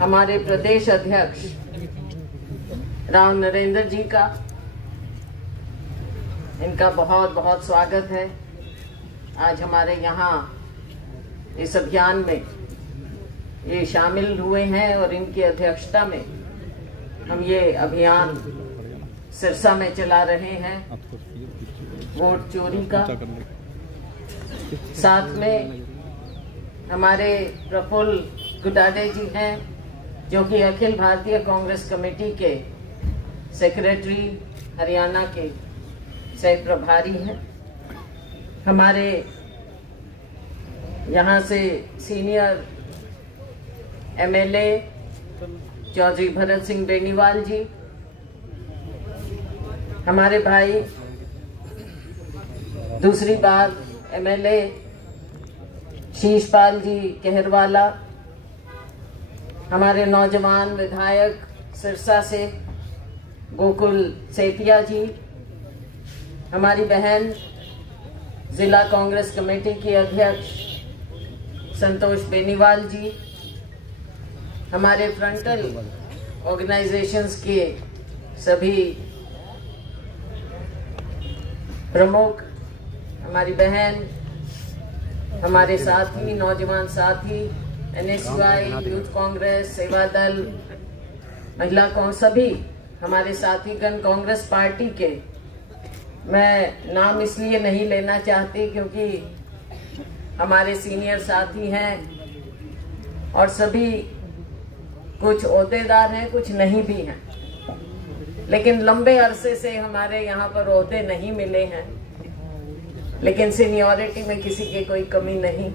हमारे प्रदेश अध्यक्ष राव नरेंद्र जी का, इनका बहुत बहुत स्वागत है। आज हमारे यहाँ इस अभियान में ये शामिल हुए हैं और इनकी अध्यक्षता में हम ये अभियान सिरसा में चला रहे हैं वोट चोरी का। साथ में हमारे प्रफुल्ल गुटाडे जी हैं जो कि अखिल भारतीय कांग्रेस कमेटी के सेक्रेटरी हरियाणा के सह प्रभारी हैं। हमारे यहाँ से सीनियर एमएलए चौधरी भरत सिंह बेनीवाल जी, हमारे भाई दूसरी बार एमएलए शीशपाल जी कहरवाला, हमारे नौजवान विधायक सिरसा से गोकुल सेतिया जी, हमारी बहन जिला कांग्रेस कमेटी की अध्यक्ष संतोष बेनीवाल जी, हमारे फ्रंटल ऑर्गेनाइजेशंस के सभी प्रमुख, हमारी बहन, हमारे साथी, नौजवान साथी, एनएसयूआई, यूथ कांग्रेस, सेवा दल, महिला कांग्रेस, सभी हमारे साथीगण कांग्रेस पार्टी के। मैं नाम इसलिए नहीं लेना चाहती क्योंकि हमारे सीनियर साथी हैं और सभी कुछ ओहदेदार हैं, कुछ नहीं भी हैं, लेकिन लंबे अरसे से हमारे यहाँ पर ओहदे नहीं मिले हैं। लेकिन सीनियरिटी में किसी की कोई कमी नहीं,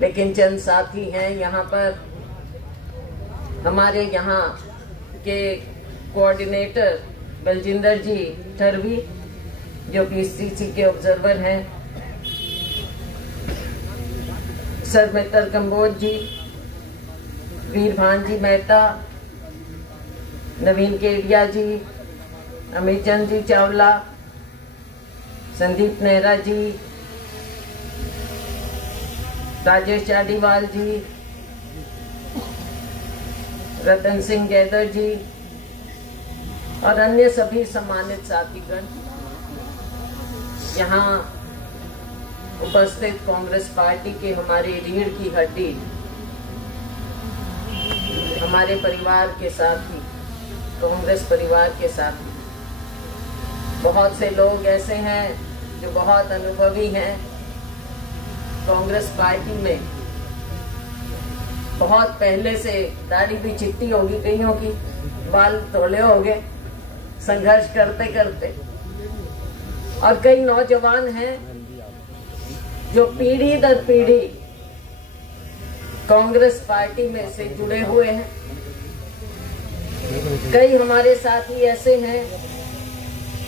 लेकिन चंद साथी हैं यहाँ पर। हमारे यहाँ के कोऑर्डिनेटर बलजिंदर जी ठरवी जो पीसीसी के ऑब्जर्वर हैं, सरमित्र कंबोज जी, वीरभान जी मेहता, नवीन केडिया जी, अमित चंद जी चावला, संदीप नेहरा जी, राजेश चाडीवाल जी, रतन सिंह गैदर जी और अन्य सभी सम्मानित साथीगण, यहाँ उपस्थित कांग्रेस पार्टी के हमारी रीढ़ की हड्डी, हमारे परिवार के साथी, कांग्रेस परिवार के साथी। बहुत से लोग ऐसे हैं जो बहुत अनुभवी हैं कांग्रेस पार्टी में, बहुत पहले से, दाढ़ी भी चिट्टी होगी कईयों की, बाल तोड़े हो गए संघर्ष करते करते, और कई नौजवान हैं जो पीढ़ी दर पीढ़ी कांग्रेस पार्टी में से जुड़े हुए हैं। कई हमारे साथी ऐसे हैं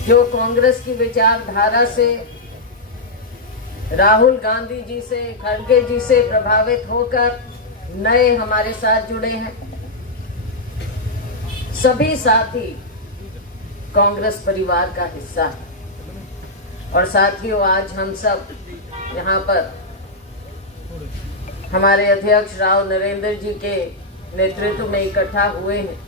जो कांग्रेस की विचारधारा से, राहुल गांधी जी से, खड़गे जी से प्रभावित होकर नए हमारे साथ जुड़े हैं। सभी साथी कांग्रेस परिवार का हिस्सा है। और साथियों, आज हम सब यहाँ पर हमारे अध्यक्ष राव नरेंद्र जी के नेतृत्व में इकट्ठा हुए हैं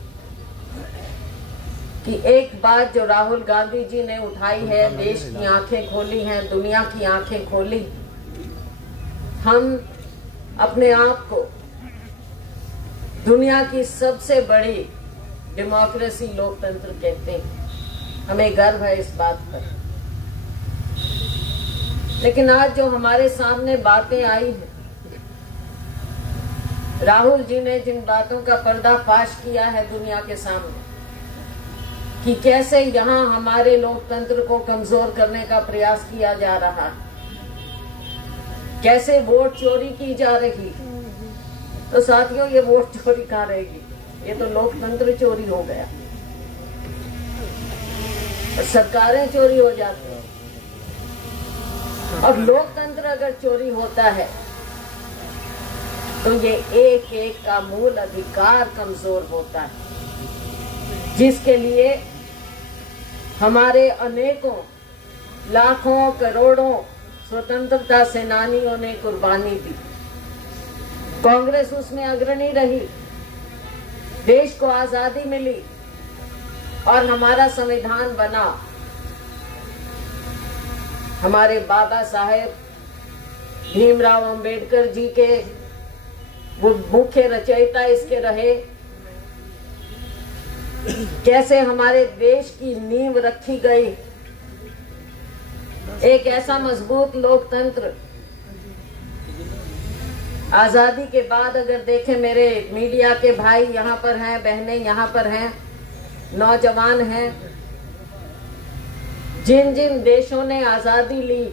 कि एक बात जो राहुल गांधी जी ने उठाई है, देश की आंखें खोली हैं, दुनिया की आंखें खोली। हम अपने आप को दुनिया की सबसे बड़ी डेमोक्रेसी, लोकतंत्र कहते हैं। हमें गर्व है इस बात पर। लेकिन आज जो हमारे सामने बातें आई हैं, राहुल जी ने जिन बातों का पर्दाफाश किया है दुनिया के सामने कि कैसे यहाँ हमारे लोकतंत्र को कमजोर करने का प्रयास किया जा रहा है, कैसे वोट चोरी की जा रही, तो साथियों ये वोट चोरी कहाँ रहेगी, ये तो लोकतंत्र चोरी हो गया और सरकारें चोरी हो जाती हैं। और लोकतंत्र अगर चोरी होता है तो ये एक एक का मूल अधिकार कमजोर होता है, जिसके लिए हमारे अनेकों, लाखों, करोड़ों स्वतंत्रता सेनानियों ने कुर्बानी दी। कांग्रेस उसमें अग्रणी रही। देश को आजादी मिली और हमारा संविधान बना, हमारे बाबा साहेब भीमराव अंबेडकर जी के वो मुख्य रचयिता इसके रहे। कैसे हमारे देश की नींव रखी गई, एक ऐसा मजबूत लोकतंत्र। आजादी के बाद अगर देखें, मेरे मीडिया के भाई यहाँ पर हैं, बहनें यहाँ पर हैं, नौजवान हैं, जिन जिन देशों ने आजादी ली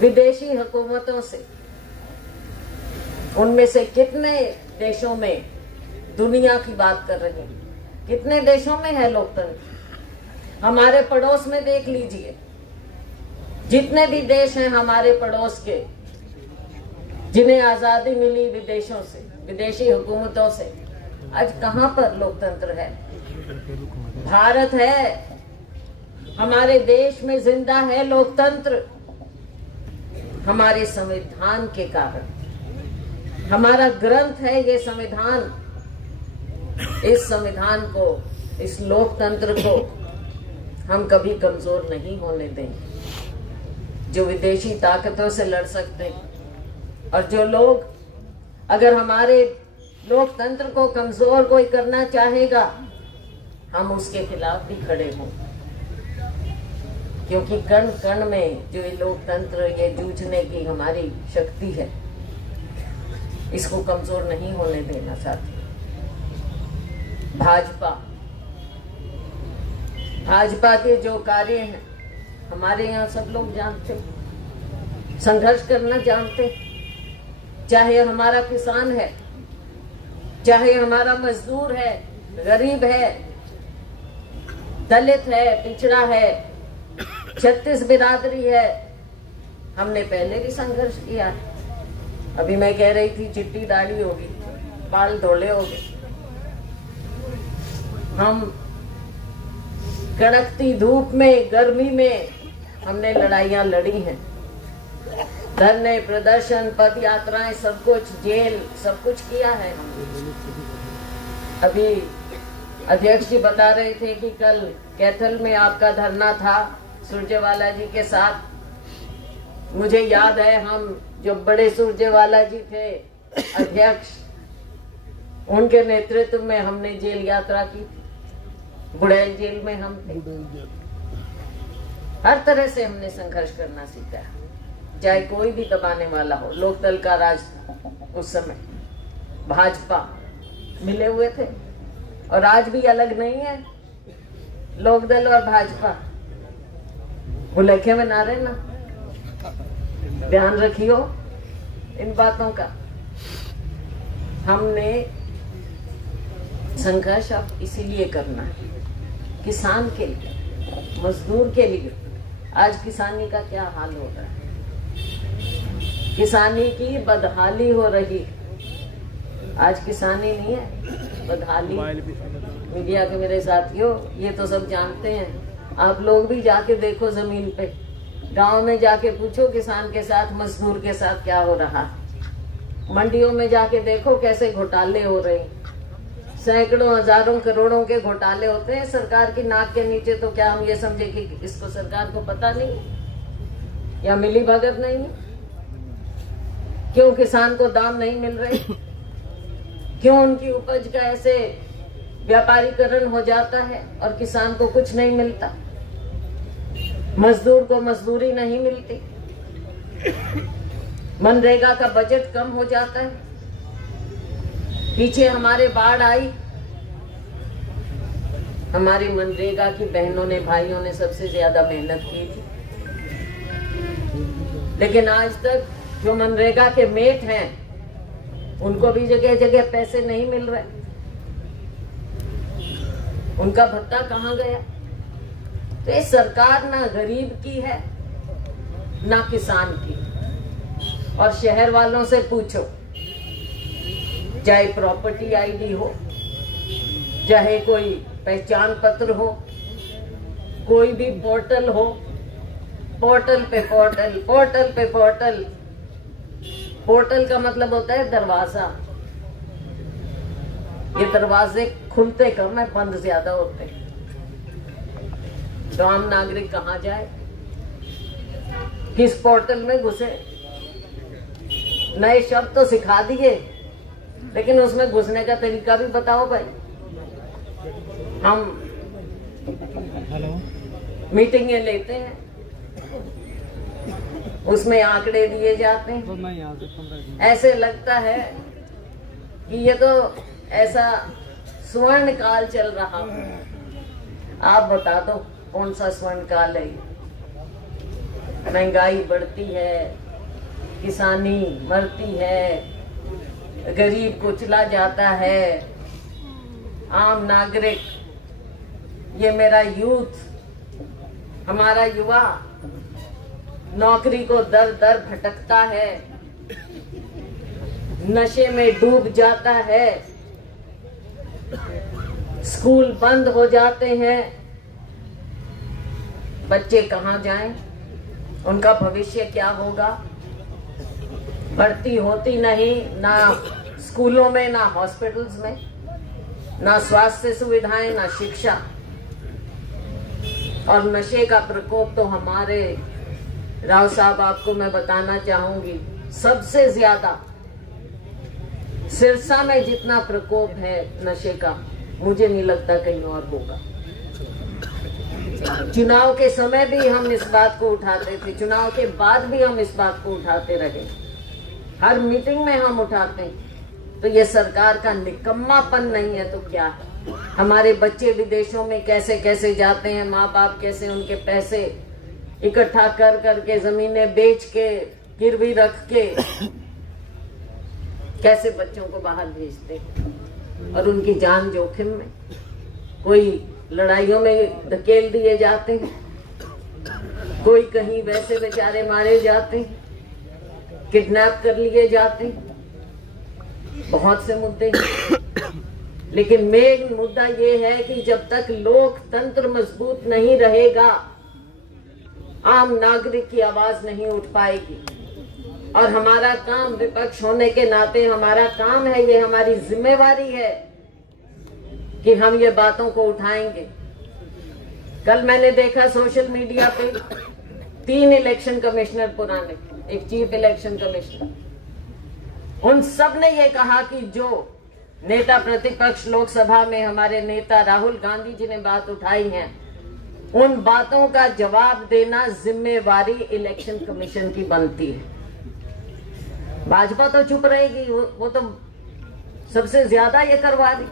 विदेशी हुकूमतों से, उनमें से कितने देशों में दुनिया की बात कर रहे हैं, कितने देशों में है लोकतंत्र। हमारे पड़ोस में देख लीजिए, जितने भी देश हैं हमारे पड़ोस के, जिन्हें आजादी मिली विदेशों से, विदेशी हुकूमतों से, आज कहां पर लोकतंत्र है? भारत है, हमारे देश में जिंदा है लोकतंत्र हमारे संविधान के कारण। हमारा ग्रंथ है ये संविधान। इस संविधान को, इस लोकतंत्र को हम कभी कमजोर नहीं होने देंगे। जो विदेशी ताकतों से लड़ सकते हैं, और जो लोग अगर हमारे लोकतंत्र को कमजोर कोई करना चाहेगा, हम उसके खिलाफ भी खड़े हों, क्योंकि कण कण में जो ये लोकतंत्र, ये जूझने की हमारी शक्ति है, इसको कमजोर नहीं होने देना चाहते। भाजपा के जो कार्य हैं हमारे यहाँ सब लोग जानते, संघर्ष करना जानते, चाहे हमारा किसान है, चाहे हमारा मजदूर है, गरीब है, दलित है, पिछड़ा है, 36 बिरादरी है, हमने पहले भी संघर्ष किया है। अभी मैं कह रही थी चिट्टी दाढ़ी होगी, बाल धोले होंगे, हम कड़कती धूप में, गर्मी में हमने लड़ाइयां लड़ी हैं, धरने, प्रदर्शन, पद यात्राएं, सब कुछ, जेल, सब कुछ किया है हमने। अभी अध्यक्ष जी बता रहे थे कि कल कैथल में आपका धरना था सुरजेवाला जी के साथ। मुझे याद है, हम जो बड़े सुरजेवाला जी थे अध्यक्ष, उनके नेतृत्व में हमने जेल यात्रा की थी। बुड़ैल जेल में हम थे। हर तरह से हमने संघर्ष करना सीखा, चाहे कोई भी दबाने वाला हो। लोकदल का राज उस समय, भाजपा मिले हुए थे, और आज भी अलग नहीं है लोकदल और भाजपा। भुलेखे में ना रहना, ध्यान रखियो इन बातों का। हमने संघर्ष अब इसीलिए करना है, किसान के लिए, मजदूर के लिए। आज किसानी का क्या हाल हो रहा है, किसानी की बदहाली हो रही। आज किसानी नहीं है, बदहाली। मीडिया के मेरे साथियों, ये तो सब जानते हैं। आप लोग भी जाके देखो जमीन पे, गांव में जाके पूछो किसान के साथ, मजदूर के साथ क्या हो रहा। मंडियों में जाके देखो कैसे घोटाले हो रहे, सैकड़ों, हजारों, करोड़ों के घोटाले होते हैं सरकार की नाक के नीचे। तो क्या हम ये समझे कि इसको सरकार को पता नहीं या मिली भगत नहीं? क्यों किसान को दाम नहीं मिल रहे? क्यों उनकी उपज का ऐसे व्यापारीकरण हो जाता है और किसान को कुछ नहीं मिलता, मजदूर को मजदूरी नहीं मिलती, मनरेगा का बजट कम हो जाता है। पीछे हमारे बाढ़ आई, हमारी मनरेगा की बहनों ने, भाइयों ने सबसे ज्यादा मेहनत की थी, लेकिन आज तक जो मनरेगा के मेट हैं उनको भी जगह जगह पैसे नहीं मिल रहे। उनका भत्ता कहाँ गया? तो ये सरकार ना गरीब की है ना किसान की। और शहर वालों से पूछो, चाहे प्रॉपर्टी आईडी हो, चाहे कोई पहचान पत्र हो, कोई भी पोर्टल हो, पोर्टल पे पोर्टल, पोर्टल पे पोर्टल। पोर्टल का मतलब होता है दरवाजा। ये दरवाजे खुलते कम है, बंद ज्यादा होते हैं। तो आम नागरिक कहाँ जाए, किस पोर्टल में घुसे? नए शब्द तो सिखा दिए, लेकिन उसमें घुसने का तरीका भी बताओ भाई। हम मीटिंगें लेते हैं, उसमें आंकड़े दिए जाते हैं, ऐसे लगता है कि ये तो ऐसा स्वर्ण काल चल रहा। आप बता दो कौन सा स्वर्ण काल है? महंगाई बढ़ती है, किसानी मरती है, गरीब कुचला जाता है, आम नागरिक, ये मेरा यूथ, हमारा युवा नौकरी को दर दर भटकता है, नशे में डूब जाता है, स्कूल बंद हो जाते हैं। बच्चे कहाँ जाएं? उनका भविष्य क्या होगा? भर्ती होती नहीं, ना स्कूलों में, ना हॉस्पिटल्स में, ना स्वास्थ्य सुविधाएं, ना शिक्षा। और नशे का प्रकोप तो हमारे राव साहब, आपको मैं बताना चाहूंगी, सबसे ज्यादा सिरसा में जितना प्रकोप है नशे का, मुझे नहीं लगता कहीं और होगा। चुनाव के समय भी हम इस बात को उठाते थे, चुनाव के बाद भी हम इस बात को उठाते रहे, हर मीटिंग में हम उठाते हैं। तो ये सरकार का निकम्मापन नहीं है तो क्या है? हमारे बच्चे विदेशों में कैसे कैसे जाते हैं, माँ बाप कैसे उनके पैसे इकट्ठा कर करके, जमीनें बेच के, गिरवी रख के कैसे बच्चों को बाहर भेजते हैं, और उनकी जान जोखिम में। कोई लड़ाइयों में धकेल दिए जाते हैं, कोई कहीं वैसे बेचारे मारे जाते हैं, किडनैप कर लिए जाते हैं, बहुत से मुद्दे हैं। लेकिन मेन मुद्दा ये है कि जब तक लोकतंत्र मजबूत नहीं रहेगा, आम नागरिक की आवाज नहीं उठ पाएगी। और हमारा काम, विपक्ष होने के नाते हमारा काम है, ये हमारी जिम्मेवारी है कि हम ये बातों को उठाएंगे। कल मैंने देखा सोशल मीडिया पे 3 इलेक्शन कमिश्नर पुराने, एक चीफ इलेक्शन कमिश्नर, उन सब ने ये कहा कि जो नेता प्रतिपक्ष लोकसभा में हमारे नेता राहुल गांधी जी ने बात उठाई है, उन बातों का जवाब देना जिम्मेवारी इलेक्शन कमीशन की बनती है। भाजपा तो चुप रहेगी, वो तो सबसे ज्यादा ये करवा रही,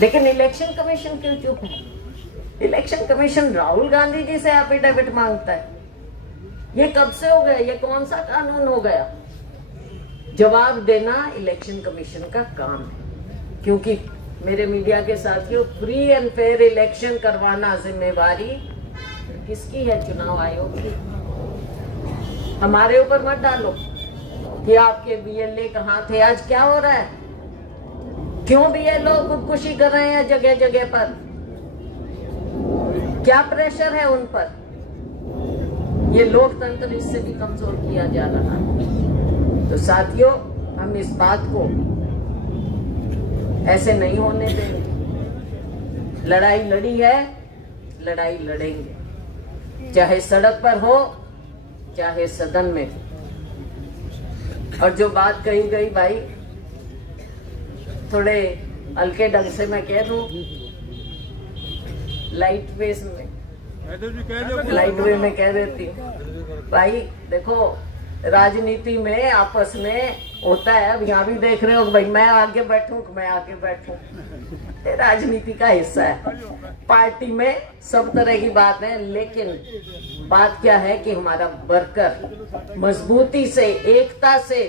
लेकिन इलेक्शन कमीशन क्यों चुप है? इलेक्शन कमीशन राहुल गांधी जी से एफिडेविट मांगता है। ये कब से हो गया? ये कौन सा कानून हो गया? जवाब देना इलेक्शन कमीशन का काम है। क्योंकि मेरे मीडिया के साथियों, फ्री एंड फेयर इलेक्शन करवाना जिम्मेवारी किसकी है? चुनाव आयोग की। हमारे ऊपर मत डालो कि आपके बीएलए कहाँ थे, आज क्या हो रहा है, क्यों बीएलओ खुदकुशी कर रहे हैं जगह जगह पर, क्या प्रेशर है उन पर? ये लोकतंत्र इससे भी कमजोर किया जा रहा है। तो साथियों, हम इस बात को ऐसे नहीं होने देंगे। लड़ाई लड़ी है, लड़ाई लड़ेंगे, चाहे सड़क पर हो, चाहे सदन में। और जो बात कही गई भाई, थोड़े हल्के ढंग से मैं कह दूं, लाइट वे में कह देती हूँ भाई। देखो, राजनीति में आपस में होता है, अब यहाँ भी देख रहे हो भाई, मैं आगे बैठूं, मैं आगे बैठूं, राजनीति का हिस्सा है। पार्टी में सब तरह की बात है, लेकिन बात क्या है कि हमारा वर्कर मजबूती से, एकता से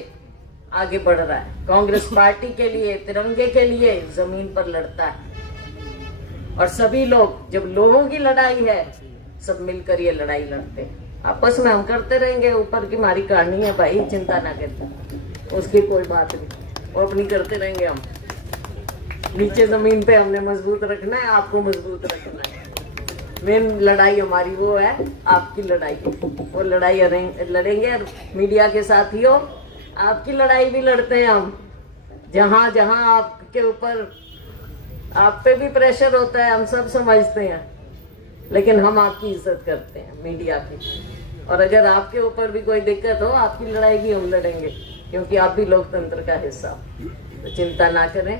आगे बढ़ रहा है। कांग्रेस पार्टी के लिए, तिरंगे के लिए जमीन पर लड़ता है। और सभी लोग, जब लोगों की लड़ाई है, सब मिलकर ये लड़ाई लड़ते हैं। आपस में हम करते रहेंगे, ऊपर की हमारी कहानी है भाई, चिंता ना करते, उसकी कोई बात नहीं, वो अपनी करते रहेंगे। हम नीचे जमीन पे हमने मजबूत रखना है, आपको मजबूत रखना है। मेन लड़ाई हमारी वो है, आपकी लड़ाई, वो लड़ाई लड़ेंगे। मीडिया के साथियों, आपकी लड़ाई भी लड़ते हैं हम, जहां जहां आपके ऊपर, आप पे भी प्रेशर होता है, हम सब समझते हैं, लेकिन हम आपकी इज्जत करते हैं मीडिया की। और अगर आपके ऊपर भी कोई दिक्कत हो, आपकी लड़ाई भी हम लड़ेंगे, क्योंकि आप भी लोकतंत्र का हिस्सा। तो चिंता ना करें।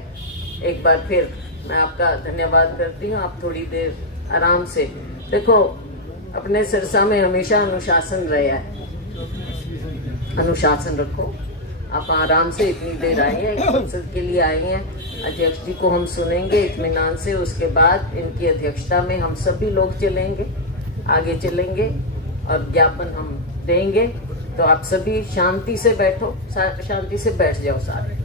एक बार फिर मैं आपका धन्यवाद करती हूँ। आप थोड़ी देर आराम से देखो, अपने सिरसा में हमेशा अनुशासन रहा है, अनुशासन रखो। आप आराम से इतनी देर आए हैं, एक मकसद के लिए आए हैं। अध्यक्ष जी को हम सुनेंगे इत्मीनान से, उसके बाद इनकी अध्यक्षता में हम सभी लोग चलेंगे, आगे चलेंगे और ज्ञापन हम देंगे। तो आप सभी शांति से बैठो, शांति से बैठ जाओ सारे।